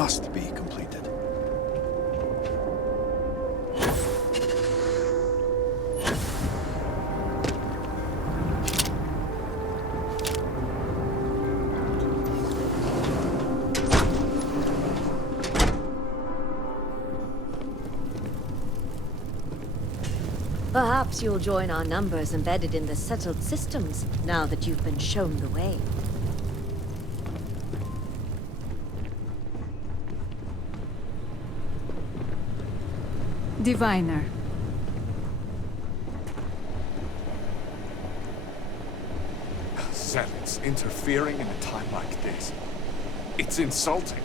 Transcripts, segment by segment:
must be completed. Perhaps you'll join our numbers embedded in the settled systems, now that you've been shown the way. Diviner. Zealots interfering in a time like this. It's insulting.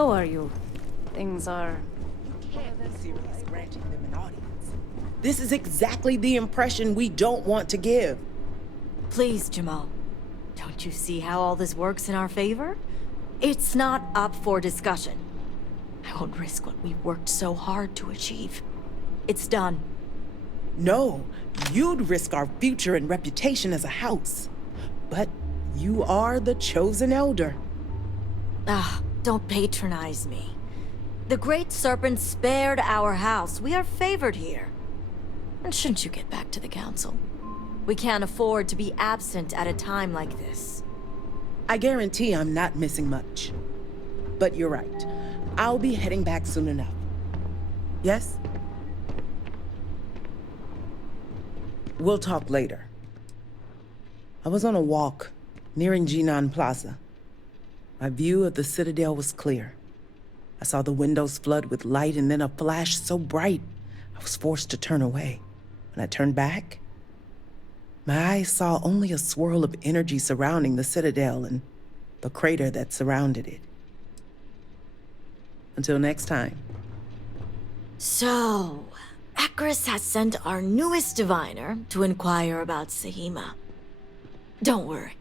How are you? Things are... Serious granting them an audience. This is exactly the impression we don't want to give. Please, Jamal. Don't you see how all this works in our favor? It's not up for discussion. I won't risk what we've worked so hard to achieve. It's done. No, you'd risk our future and reputation as a house. But you are the chosen elder. Ah, don't patronize me. The Great Serpent spared our house. We are favored here. And shouldn't you get back to the council? We can't afford to be absent at a time like this. I guarantee I'm not missing much. But you're right. I'll be heading back soon enough. Yes? We'll talk later. I was on a walk, nearing Jinan Plaza. My view of the Citadel was clear. I saw the windows flood with light and then a flash so bright, I was forced to turn away. When I turned back, my eyes saw only a swirl of energy surrounding the Citadel and the crater that surrounded it. Until next time. So, Akris has sent our newest diviner to inquire about Sahima. Don't worry,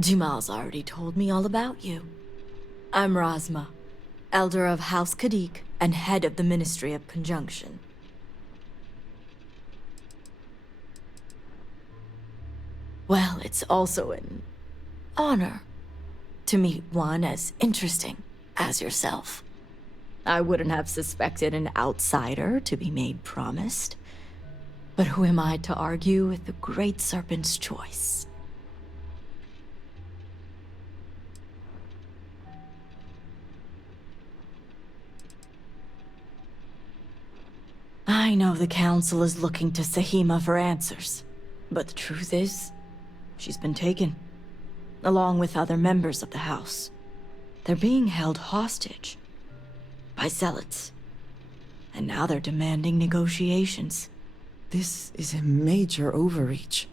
Jamal's already told me all about you. I'm Razma, Elder of House K'adic and head of the Ministry of Conjunction. Well, it's also an honor to meet one as interesting as yourself. I wouldn't have suspected an outsider to be made promised. But who am I to argue with the Great Serpent's choice? I know the Council is looking to Sahima for answers, but the truth is, she's been taken, along with other members of the House. They're being held hostage by Zealots, and now they're demanding negotiations. This is a major overreach.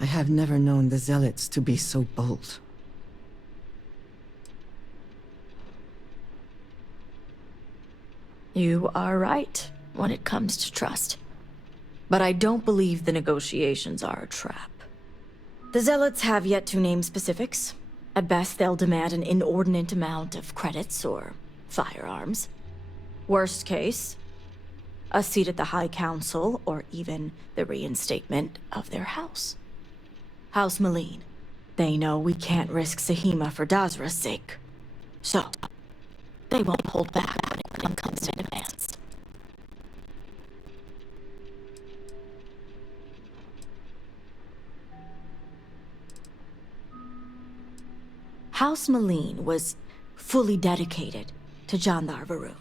I have never known the Zealots to be so bold. You are right when it comes to trust. But I don't believe the negotiations are a trap. The Zealots have yet to name specifics. At best, they'll demand an inordinate amount of credits or firearms. Worst case, a seat at the High Council or even the reinstatement of their house. House Malene. They know we can't risk Sahima for Dazra's sake. So, they won't hold back when it comes to demands. House Malene was fully dedicated to Jandar Varun.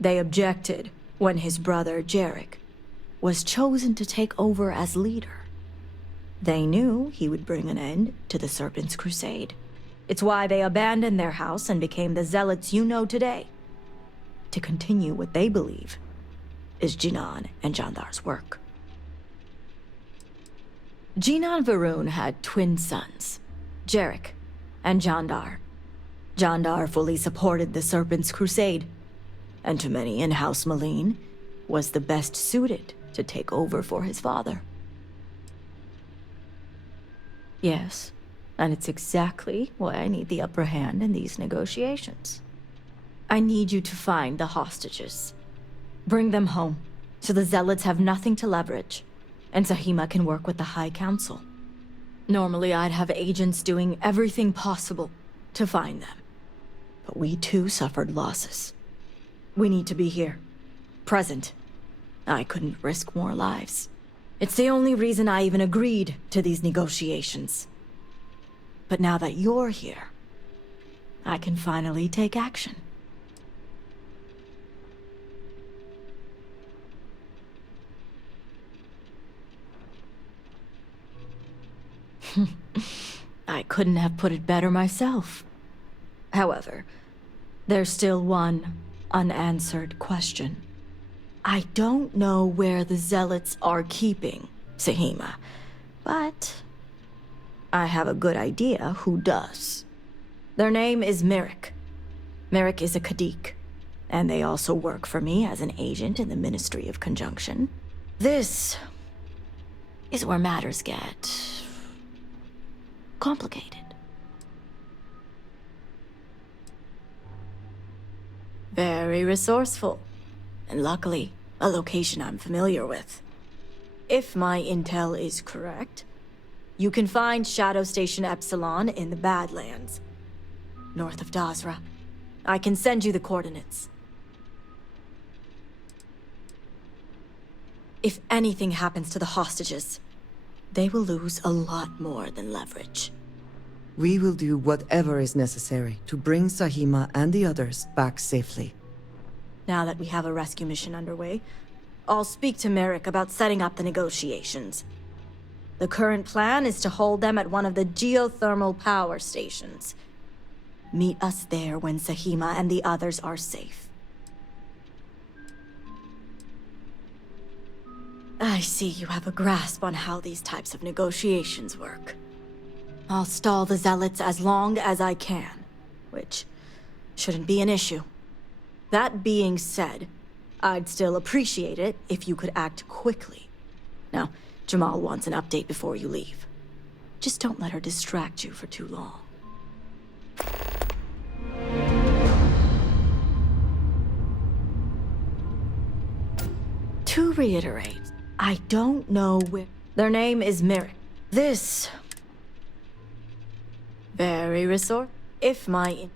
They objected when his brother, Jarek, was chosen to take over as leader. They knew he would bring an end to the Serpent's Crusade. It's why they abandoned their house and became the Zealots you know today, to continue what they believe is Jinan and Jandar's work. Jinan Varun had twin sons, Jarek and Jandar. Jandar fully supported the Serpent's Crusade, and to many in House Malene, was the best suited to take over for his father. Yes, and it's exactly why I need the upper hand in these negotiations. I need you to find the hostages. Bring them home, so the Zealots have nothing to leverage, and Sahima can work with the High Council. Normally, I'd have agents doing everything possible to find them. But we too suffered losses. We need to be here, present. I couldn't risk more lives. It's the only reason I even agreed to these negotiations. But now that you're here, I can finally take action. I couldn't have put it better myself. However, there's still one unanswered question. I don't know where the Zealots are keeping Sahima, but I have a good idea who does. Their name is Merrick. Merrick is a K'adic, and they also work for me as an agent in the Ministry of Conjunction. This is where matters get complicated. Very resourceful, and luckily, a location I'm familiar with. If my intel is correct, you can find Shadow Station Epsilon in the Badlands, north of Dazra. I can send you the coordinates. If anything happens to the hostages, they will lose a lot more than leverage. We will do whatever is necessary to bring Sahima and the others back safely. Now that we have a rescue mission underway, I'll speak to Merrick about setting up the negotiations. The current plan is to hold them at one of the geothermal power stations. Meet us there when Sahima and the others are safe. I see you have a grasp on how these types of negotiations work. I'll stall the Zealots as long as I can, which shouldn't be an issue. That being said, I'd still appreciate it if you could act quickly. Now, Jamal wants an update before you leave. Just don't let her distract you for too long. To reiterate, I don't know where... Their name is Merrick. This... very resourceful. If my...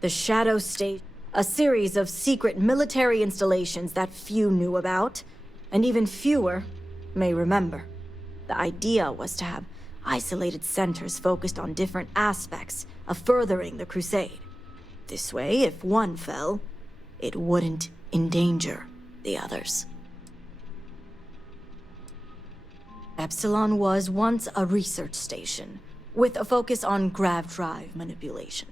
The Shadow State, a series of secret military installations that few knew about, and even fewer may remember. The idea was to have isolated centers focused on different aspects of furthering the crusade. This way, if one fell, it wouldn't endanger the others. Epsilon was once a research station, with a focus on grav drive manipulation.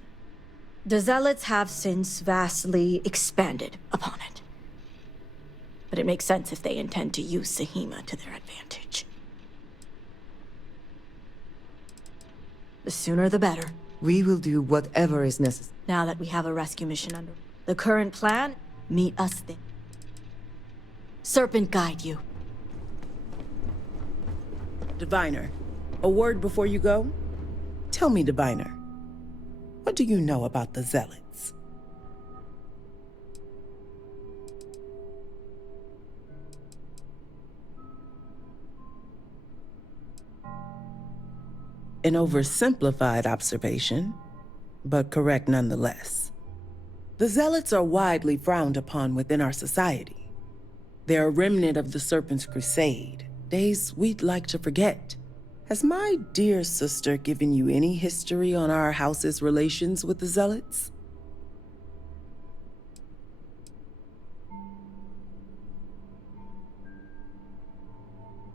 The Zealots have since vastly expanded upon it. But it makes sense if they intend to use Sahima to their advantage. The sooner the better. We will do whatever is necessary. Now that we have a rescue mission under the current plan, meet us there. Serpent guide you. Diviner, a word before you go? Tell me, Diviner, what do you know about the Zealots? An oversimplified observation, but correct nonetheless. The Zealots are widely frowned upon within our society. They're a remnant of the Serpent's Crusade, days we'd like to forget. Has my dear sister given you any history on our house's relations with the Zealots?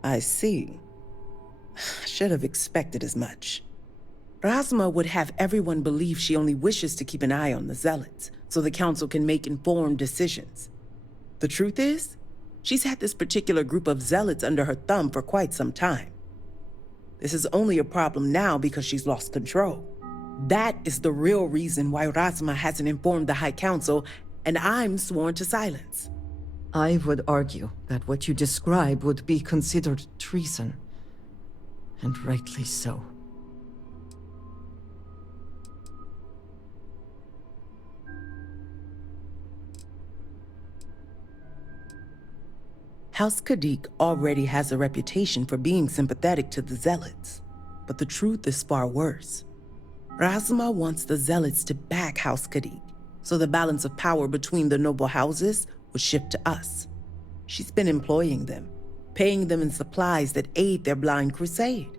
I see. I should have expected as much. Rasma would have everyone believe she only wishes to keep an eye on the Zealots, so the Council can make informed decisions. The truth is, she's had this particular group of Zealots under her thumb for quite some time. This is only a problem now because she's lost control. That is the real reason why Rasma hasn't informed the High Council, and I'm sworn to silence. I would argue that what you describe would be considered treason. And rightly so. House K'adic already has a reputation for being sympathetic to the Zealots, but the truth is far worse. Rasma wants the Zealots to back House K'adic, so the balance of power between the noble houses would shift to us. She's been employing them, paying them in supplies that aid their blind crusade.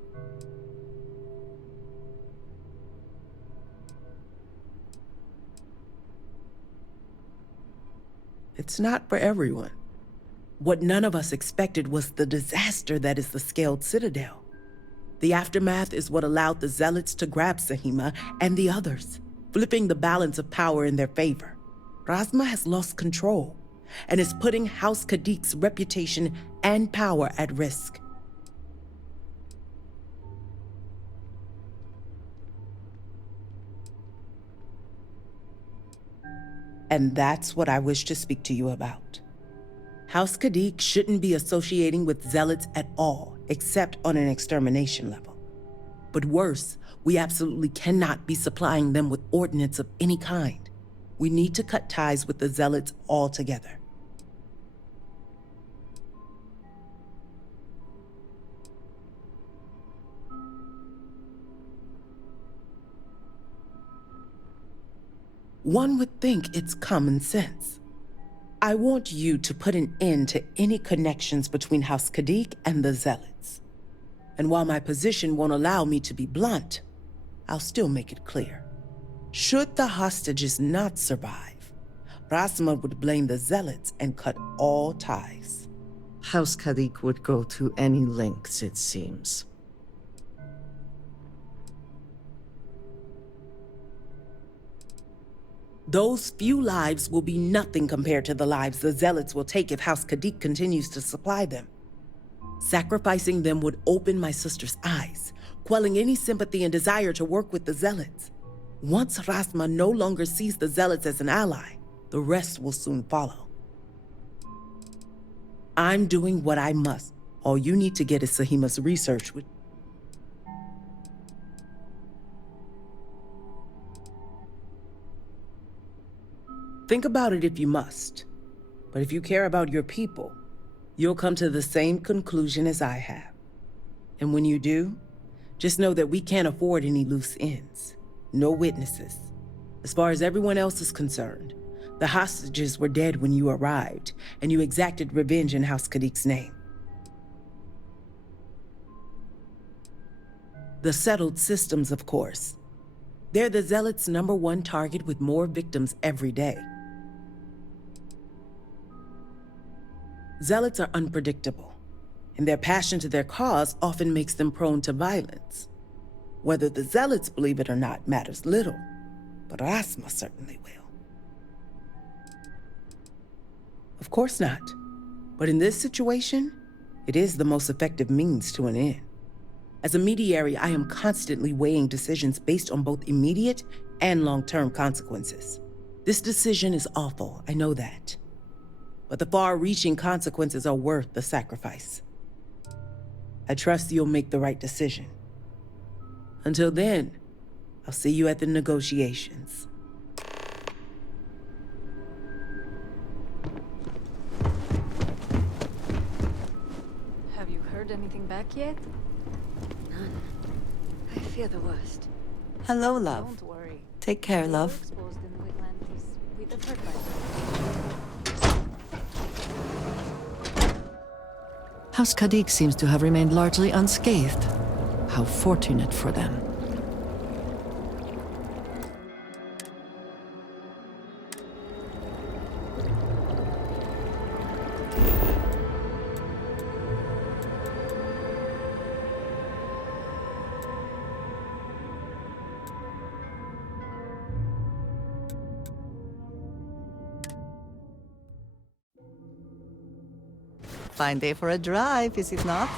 It's not for everyone. What none of us expected was the disaster that is the Scaled Citadel. The aftermath is what allowed the Zealots to grab Sahima and the others, flipping the balance of power in their favor. Rasma has lost control and is putting House K'adic's reputation and power at risk. And that's what I wish to speak to you about. House K'adic shouldn't be associating with Zealots at all, except on an extermination level. But worse, we absolutely cannot be supplying them with ordnance of any kind. We need to cut ties with the Zealots altogether. One would think it's common sense. I want you to put an end to any connections between House K'adic and the Zealots. And while my position won't allow me to be blunt, I'll still make it clear. Should the hostages not survive, Rasma would blame the Zealots and cut all ties. House K'adic would go to any lengths, it seems. Those few lives will be nothing compared to the lives the Zealots will take if House K'adic continues to supply them. Sacrificing them would open my sister's eyes, quelling any sympathy and desire to work with the Zealots. Once Rasma no longer sees the Zealots as an ally, the rest will soon follow. I'm doing what I must. All you need to get is Sahima's research. Think about it if you must. But if you care about your people, you'll come to the same conclusion as I have. And when you do, just know that we can't afford any loose ends. No witnesses. As far as everyone else is concerned, the hostages were dead when you arrived, and you exacted revenge in House K'adic's name. The settled systems, of course. They're the Zealots' #1 target with more victims every day. Zealots are unpredictable, and their passion to their cause often makes them prone to violence. Whether the Zealots believe it or not matters little, but Rasma certainly will. Of course not. But in this situation, it is the most effective means to an end. As a mediary, I am constantly weighing decisions based on both immediate and long-term consequences. This decision is awful, I know that. But the far-reaching consequences are worth the sacrifice. I trust you'll make the right decision. Until then, I'll see you at the negotiations. Have you heard anything back yet? None. I fear the worst. Hello, love. Don't worry. Take care, They were love. exposed in New Atlantis with the fertilizer. House K'adic seems to have remained largely unscathed. How fortunate for them. Fine day for a drive, is it not?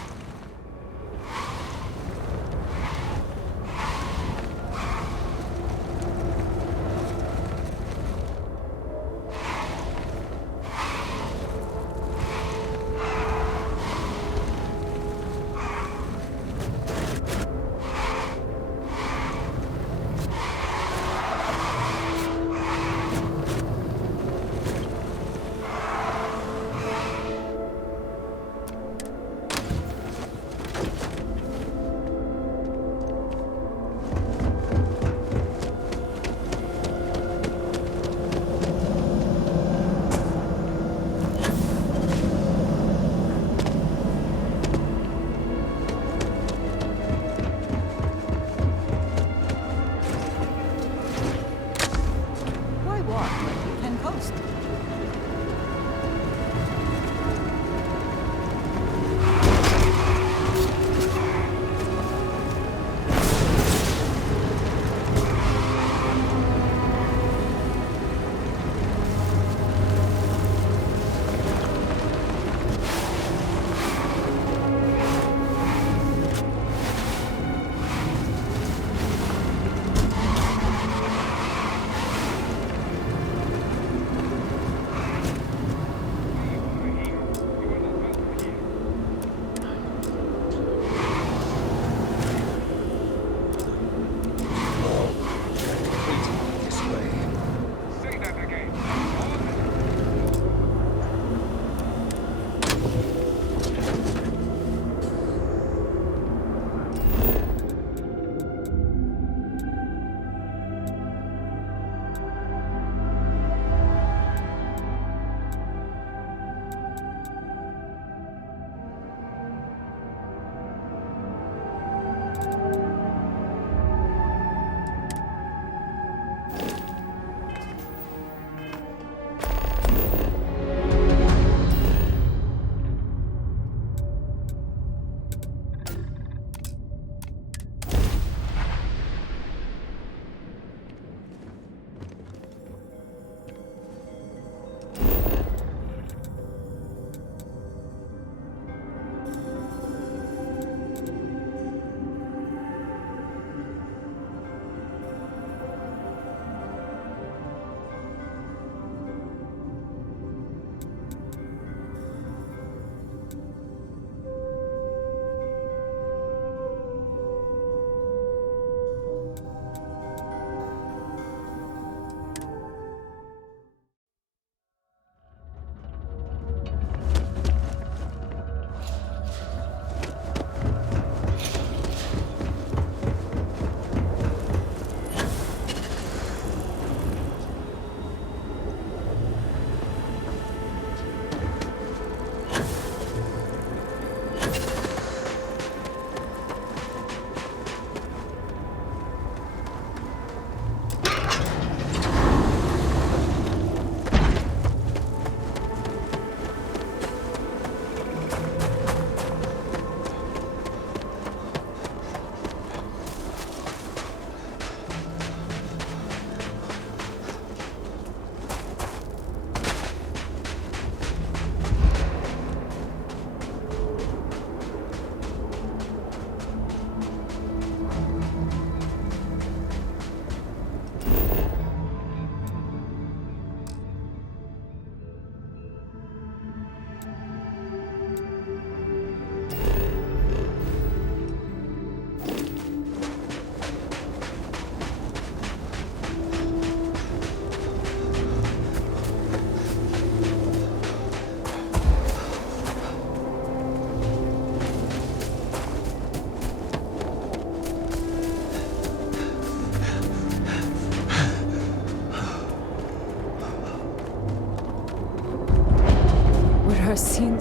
seen.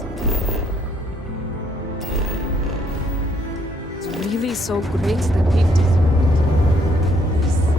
It's really so great that we deserve this.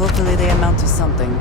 Hopefully they amount to something.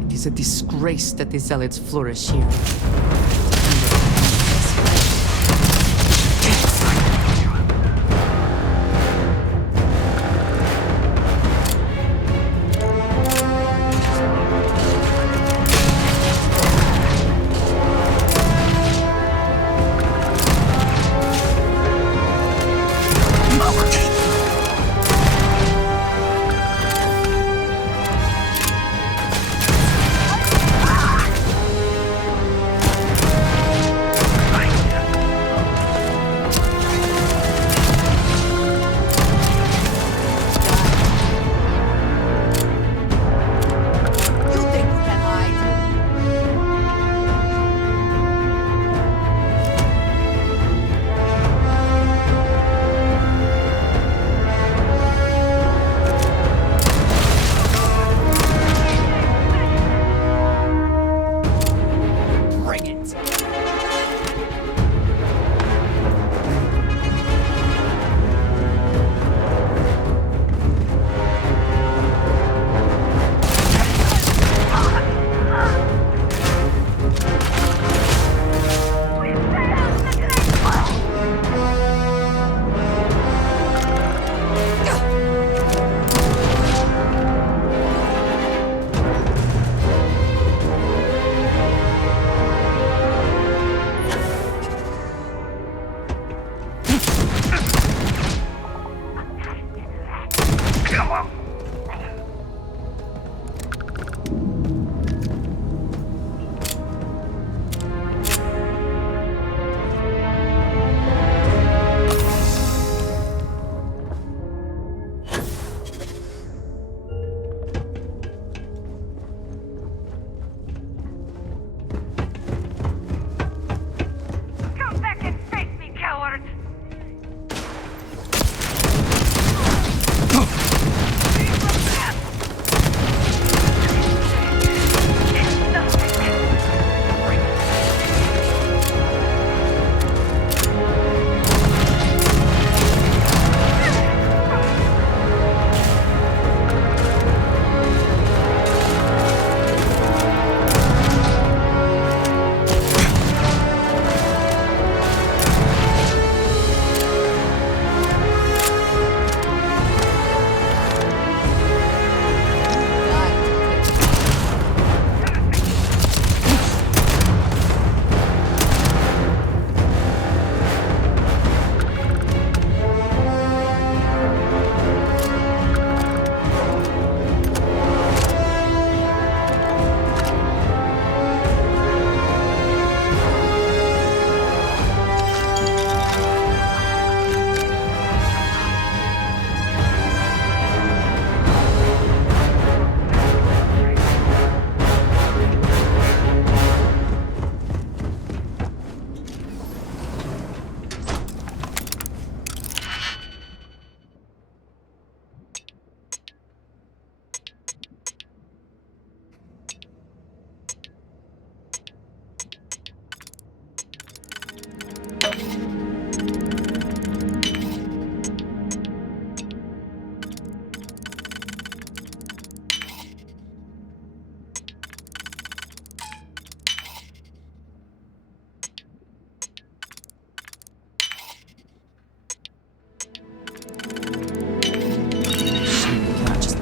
It is a disgrace that the Zealots flourish here.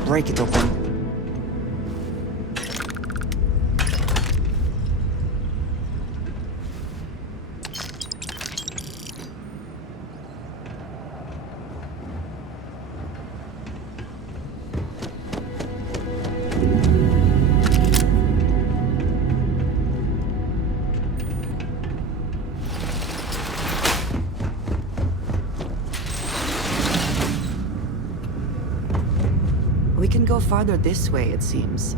break it open. We can go farther this way, it seems.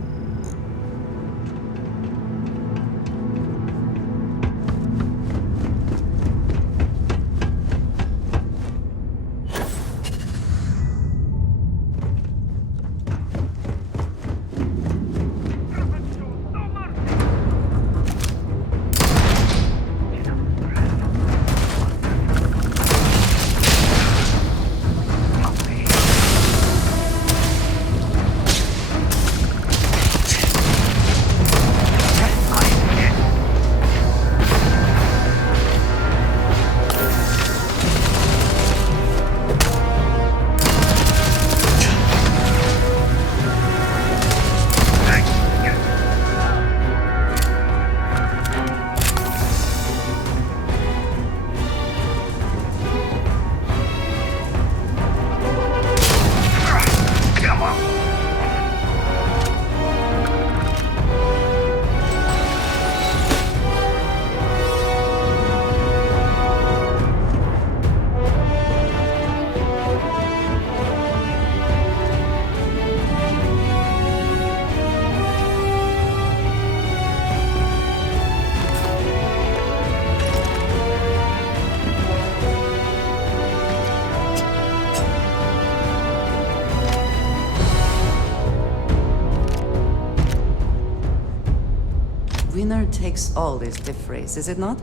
Winner takes all is the phrase, is it not?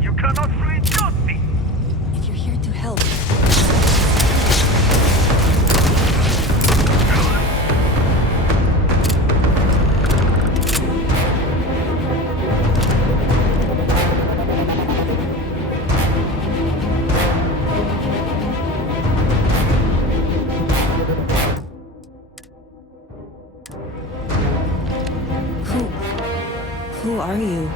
You cannot free justice! If you're here to help, Who are you?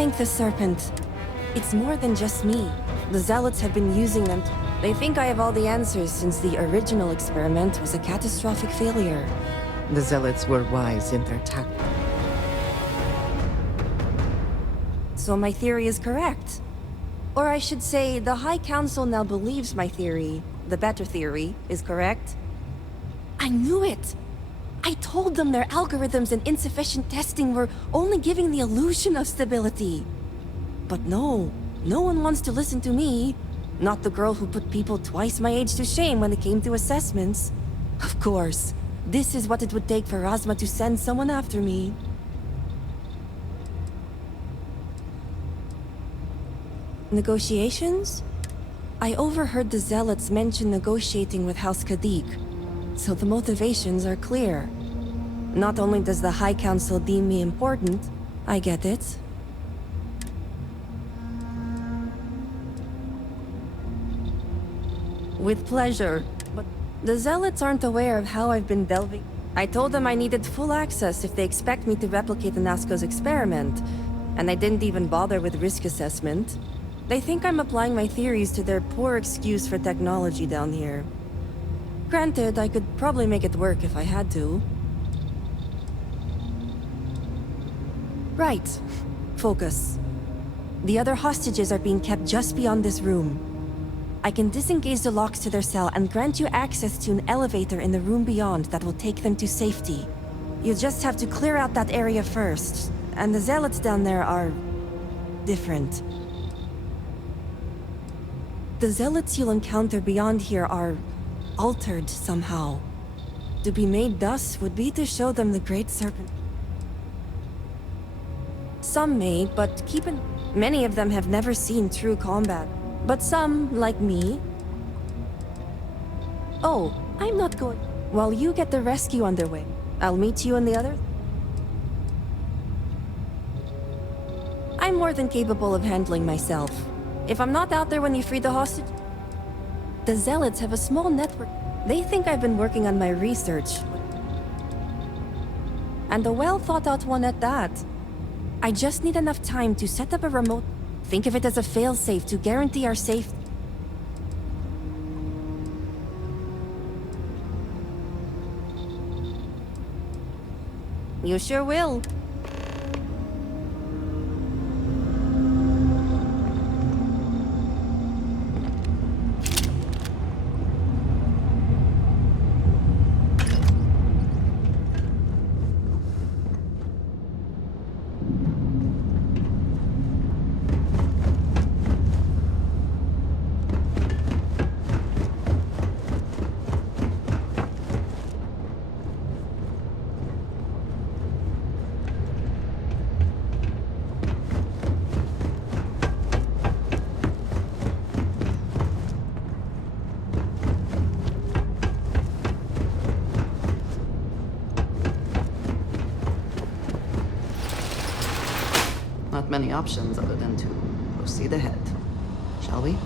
thank the Serpent. It's more than just me. The Zealots have been using them. They think I have all the answers since the original experiment was a catastrophic failure. The Zealots were wise in their tactics. So my theory is correct. Or I should say, the High Council now believes my theory, the better theory, is correct. I knew it! I told them their algorithms and insufficient testing were only giving the illusion of stability. But no one wants to listen to me. Not the girl who put people twice my age to shame when it came to assessments. Of course, this is what it would take for Razma to send someone after me. Negotiations? I overheard the Zealots mention negotiating with House K'adic, so the motivations are clear. Not only does the High Council deem me important, I get it. With pleasure, but the Zealots aren't aware of how I've been delving. I told them I needed full access if they expect me to replicate the Nazco's experiment, and I didn't even bother with risk assessment. They think I'm applying my theories to their poor excuse for technology down here. Granted, I could probably make it work if I had to. Right. Focus. The other hostages are being kept just beyond this room. I can disengage the locks to their cell and grant you access to an elevator in the room beyond that will take them to safety. You just have to clear out that area first, and the Zealots down there are... different. The Zealots you'll encounter beyond here are... altered somehow. To be made thus would be to show them the Great Serpent. Some may, but keep in... Many of them have never seen true combat. But some, like me... Oh, I'm not going. While you get the rescue underway, I'll meet you in the other. I'm more than capable of handling myself. If I'm not out there when you free the hostage... The Zealots have a small network. They think I've been working on my research. And a well-thought-out one at that. I just need enough time to set up a remote... Think of it as a failsafe to guarantee our safety. You sure will. Not many options other than to proceed ahead. Shall we?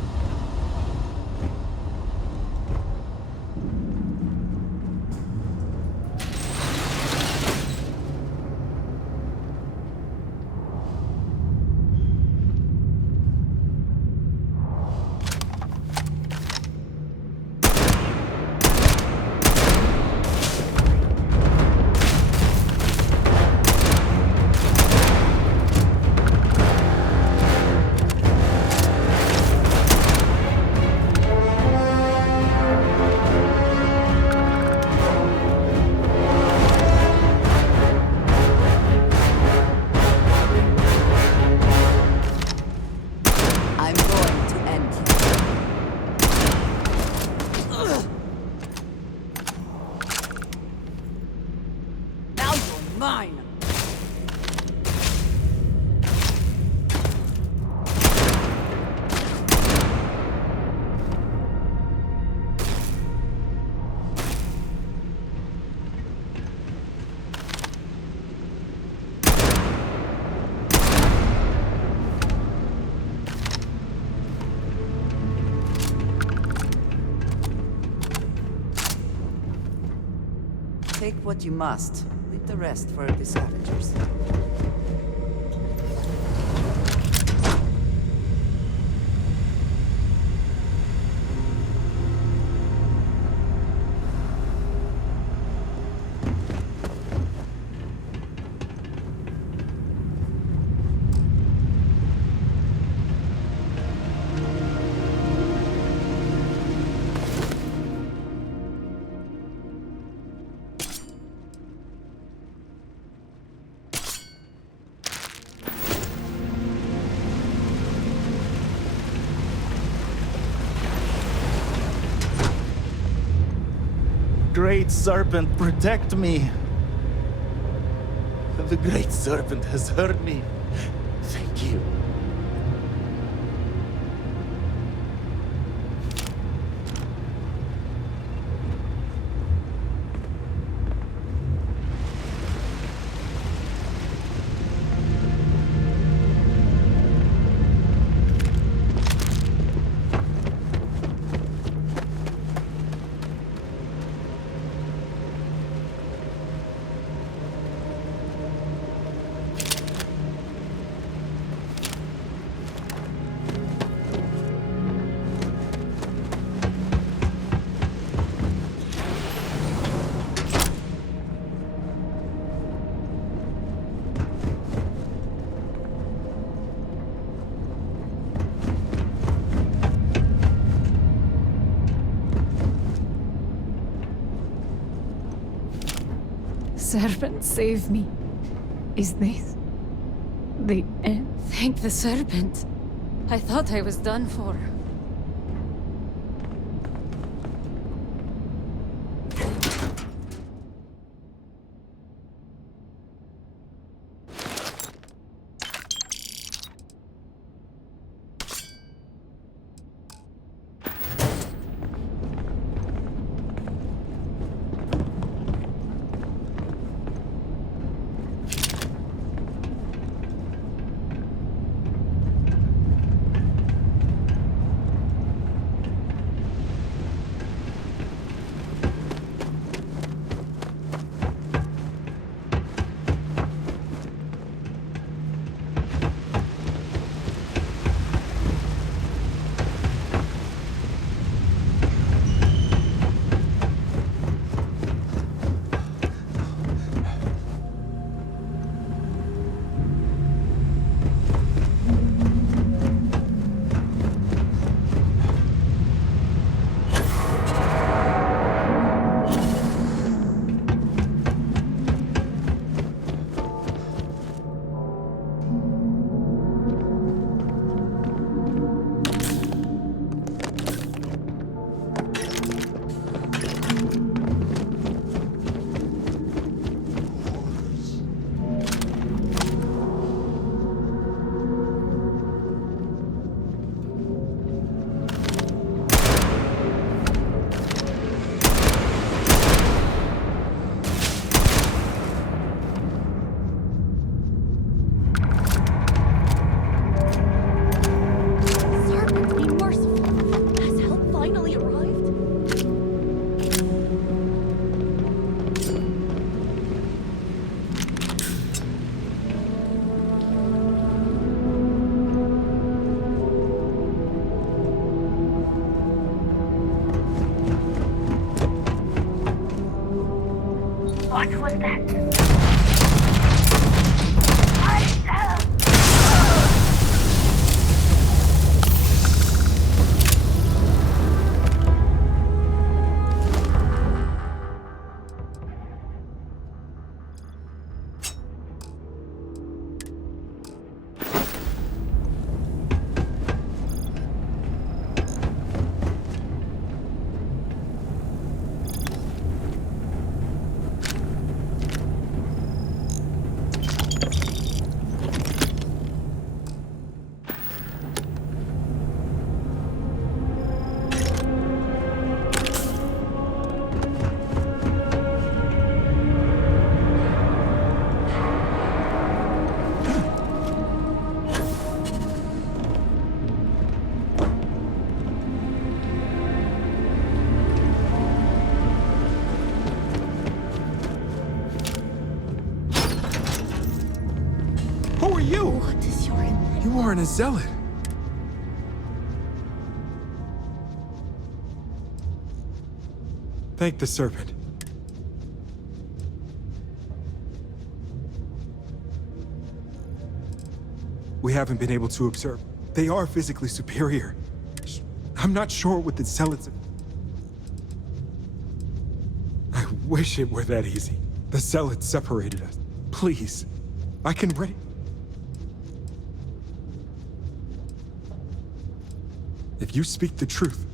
I'm going to end you. Now you're mine! Take what you must. Leave the rest for the scavengers. Great Serpent, protect me! The Great Serpent has heard me. Thank you. Serpent, save me. Is this the end? Thank the serpent. I thought I was done for. What was that? I Who are you? What is your intention? You aren't a zealot. Thank the serpent. We haven't been able to observe. They are physically superior. I'm not sure what the zealots... I wish it were that easy. The zealots separated us. Please, I can ready... If you speak the truth,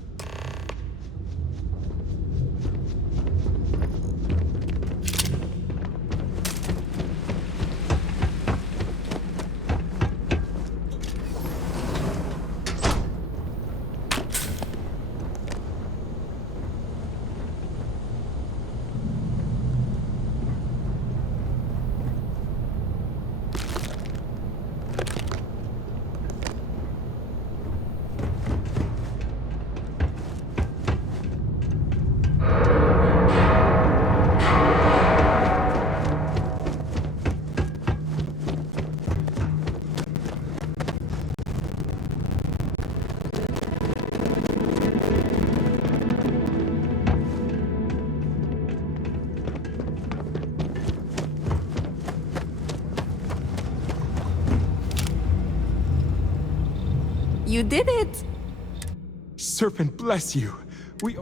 You did it! serpent bless you. We...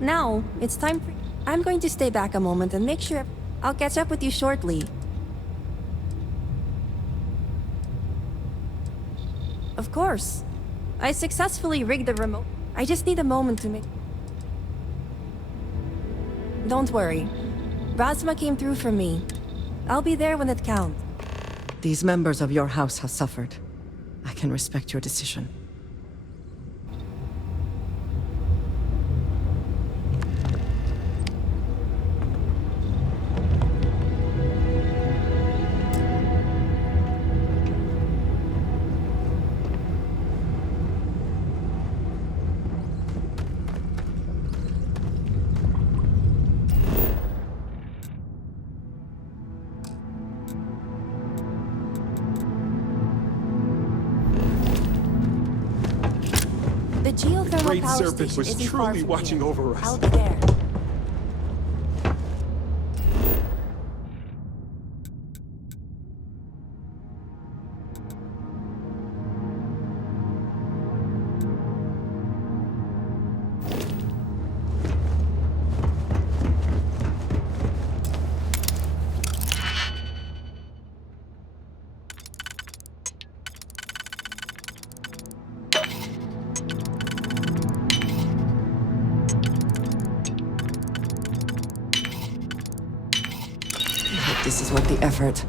Now, it's time for... I'm going to stay back a moment and make sure... I'll catch up with you shortly. Of course. I successfully rigged the remote. I just need a moment to make... Don't worry. Razma came through for me. I'll be there when it counts. These members of your house have suffered. I can respect your decision. The geothermal Great power serpent station was isn't far truly from watching here. over us. I'll be there. This is worth the effort.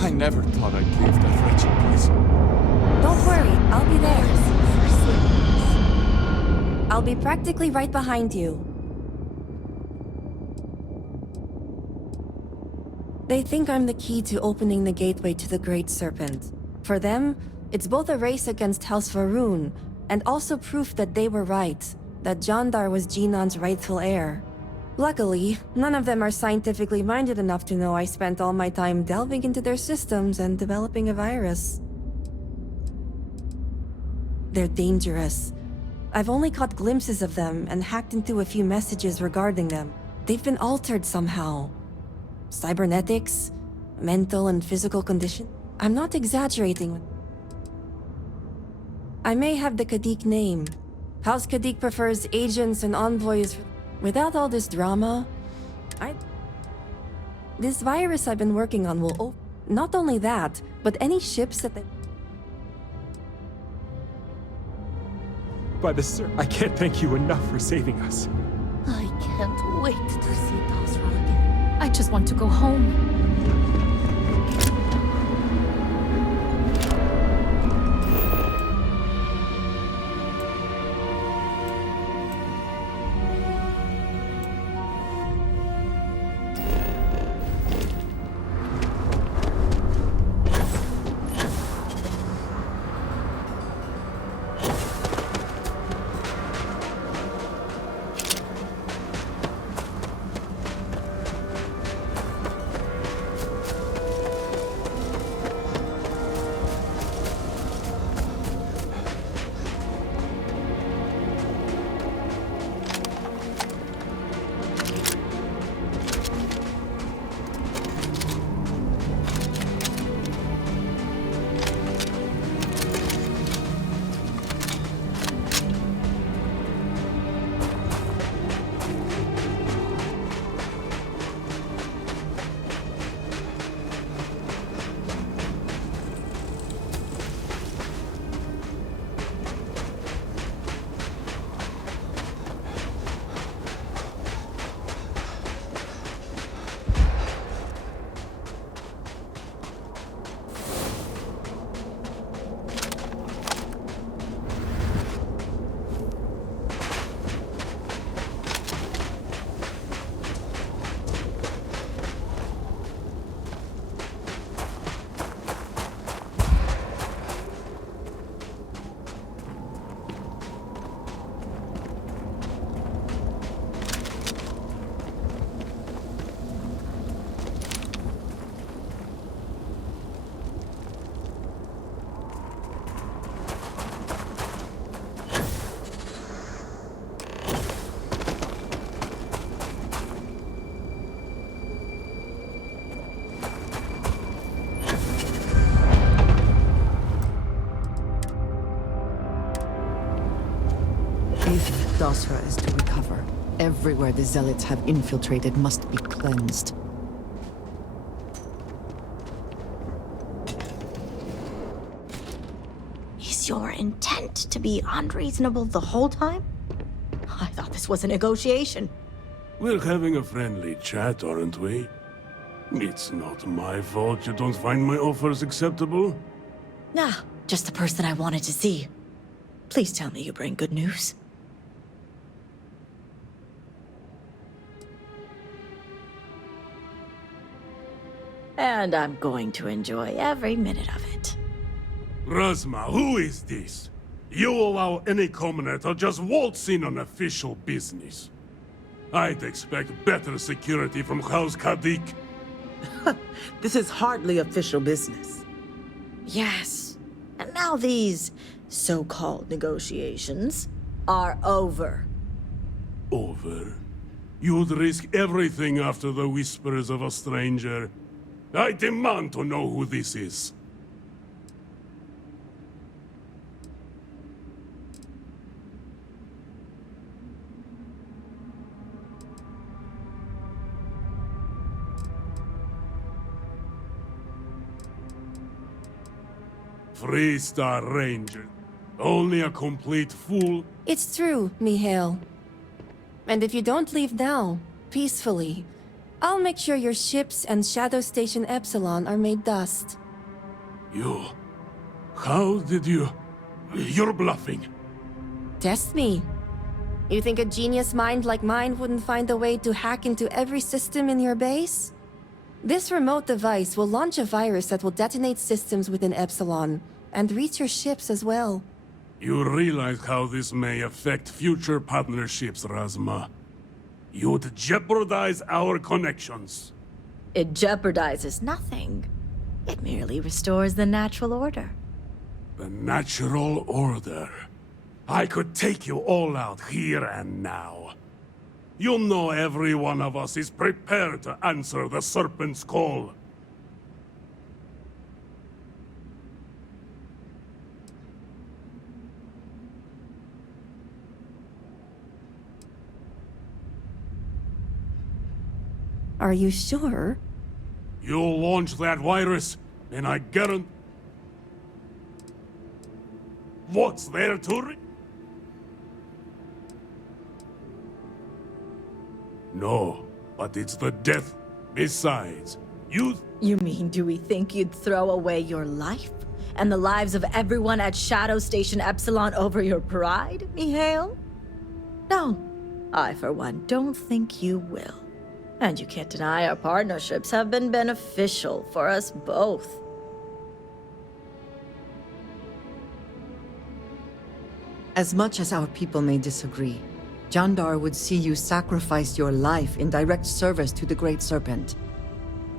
I never thought I'd leave that wretched place. Don't worry, I'll be there. I'll be practically right behind you. They think I'm the key to opening the gateway to the Great Serpent. For them, it's both a race against House Varun, and also proof that they were right, that Jandar was Jinan's rightful heir. Luckily, none of them are scientifically minded enough to know I spent all my time delving into their systems and developing a virus. They're dangerous. I've only caught glimpses of them and hacked into a few messages regarding them. They've been altered somehow. Cybernetics, mental and physical condition. I'm not exaggerating. I may have the K'adic name. House K'adic prefers agents and envoys. Without all this drama, this virus I've been working on will not only that, but any ships that they... By the sir, I can't thank you enough for saving us. I can't wait to see Basra again. I just want to go home. If Basra is to recover, everywhere the Zealots have infiltrated must be cleansed. Is your intent to be unreasonable the whole time? I thought this was a negotiation. We're having a friendly chat, aren't we? It's not my fault you don't find my offers acceptable. Nah, just the person I wanted to see. Please tell me you bring good news. And I'm going to enjoy every minute of it. Razma, who is this? You allow any commoner to just waltz in on official business. I'd expect better security from House K'adic. This is hardly official business. Yes. And now these so-called negotiations are over. Over? You'd risk everything after the whispers of a stranger. I demand to know who this is. Three-star ranger. Only a complete fool. It's true, Mihail. And if you don't leave now, peacefully, I'll make sure your ships and Shadow Station Epsilon are made dust. You... How did you... You're bluffing. Test me. You think a genius mind like mine wouldn't find a way to hack into every system in your base? This remote device will launch a virus that will detonate systems within Epsilon, and reach your ships as well. You realize how this may affect future partnerships, Razma. You'd jeopardize our connections. It jeopardizes nothing. It merely restores the natural order. The natural order. I could take you all out here and now. You know every one of us is prepared to answer the Serpent's call. Are you sure? You'll launch that virus, and I guarantee... What's there to No, but it's the death. Besides, you... You mean, do we think you'd throw away your life? And the lives of everyone at Shadow Station Epsilon over your pride, Mihail? No, I for one don't think you will. And you can't deny our partnerships have been beneficial for us both. As much as our people may disagree, Jandar would see you sacrifice your life in direct service to the Great Serpent.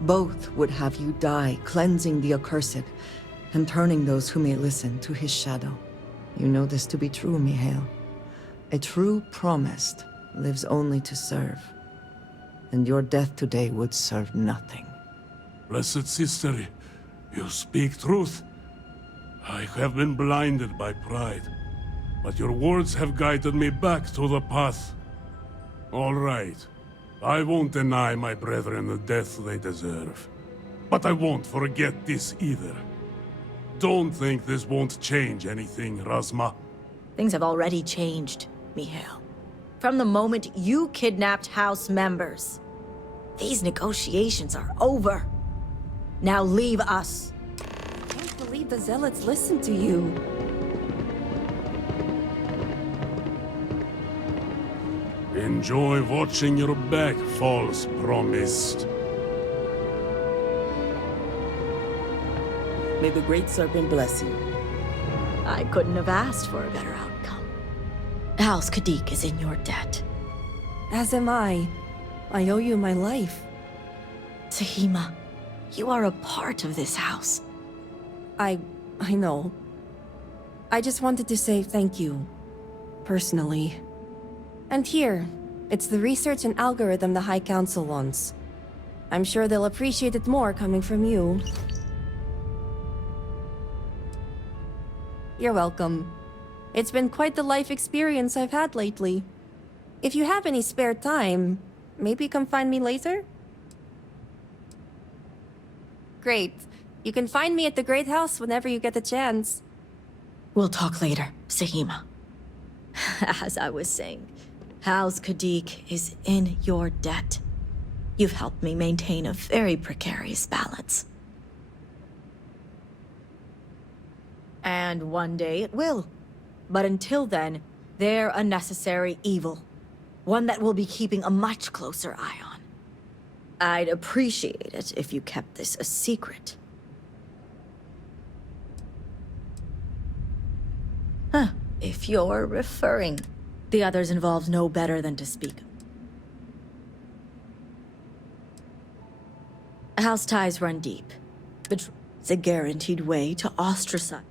Both would have you die, cleansing the accursed, and turning those who may listen to his shadow. You know this to be true, Mihail. A true promised lives only to serve. And your death today would serve nothing. Blessed sister, you speak truth. I have been blinded by pride, but your words have guided me back to the path. All right. I won't deny my brethren the death they deserve. But I won't forget this either. Don't think this won't change anything, Razma. Things have already changed, Mihail. From the moment you kidnapped House members. These negotiations are over. Now leave us. I can't believe the Zealots listened to you. Enjoy watching your back, false promised. May the Great Serpent bless you. I couldn't have asked for a better outcome. House K'adic is in your debt. As am I. I owe you my life. Sahima, you are a part of this house. I know. I just wanted to say thank you. Personally. And here, it's the research and algorithm the High Council wants. I'm sure they'll appreciate it more coming from you. You're welcome. It's been quite the life experience I've had lately. If you have any spare time, maybe come find me later? Great. You can find me at the Great House whenever you get the chance. We'll talk later, Sahima. As I was saying, House K'adic is in your debt. You've helped me maintain a very precarious balance. And one day it will. But until then, they're a necessary evil. One that we'll be keeping a much closer eye on. I'd appreciate it if you kept this a secret. Huh, if you're referring. The others involved know better than to speak. House ties run deep. Betrayal is a guaranteed way to ostracize.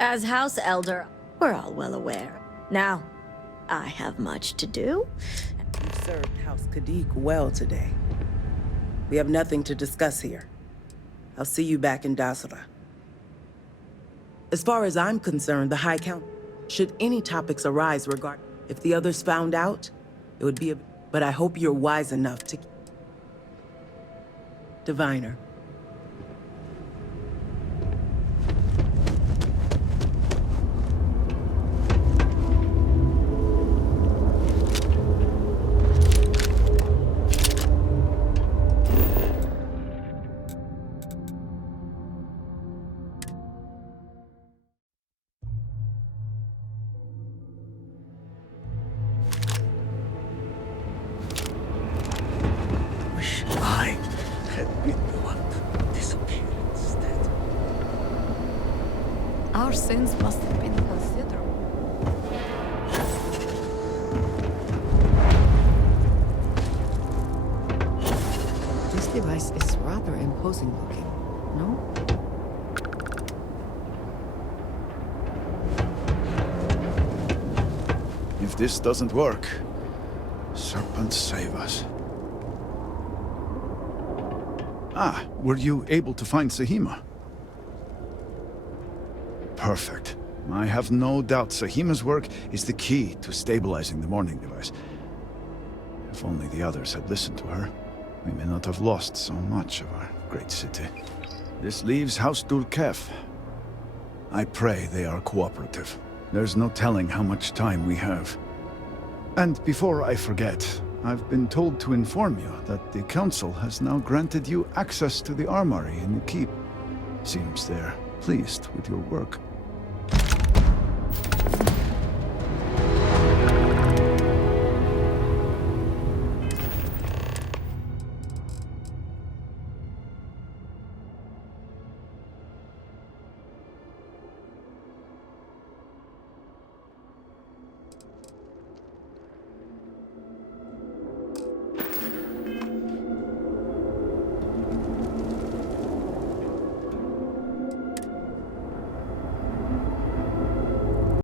As House Elder, we're all well aware. Now, I have much to do. You've served House K'adic well today. We have nothing to discuss here. I'll see you back in Dasra. As far as I'm concerned, the High Council, should any topics arise regarding if the others found out, it would be a... But I hope you're wise enough to... Diviner. Our sins must have been considerable. This device is rather imposing looking, no? If this doesn't work, Serpent save us. Ah, were you able to find Sahima? Perfect. I have no doubt Sahima's work is the key to stabilizing the morning device. If only the others had listened to her, we may not have lost so much of our great city. This leaves House Durkef. I pray they are cooperative. There's no telling how much time we have. And before I forget, I've been told to inform you that the Council has now granted you access to the armory in the keep. Seems they're pleased with your work.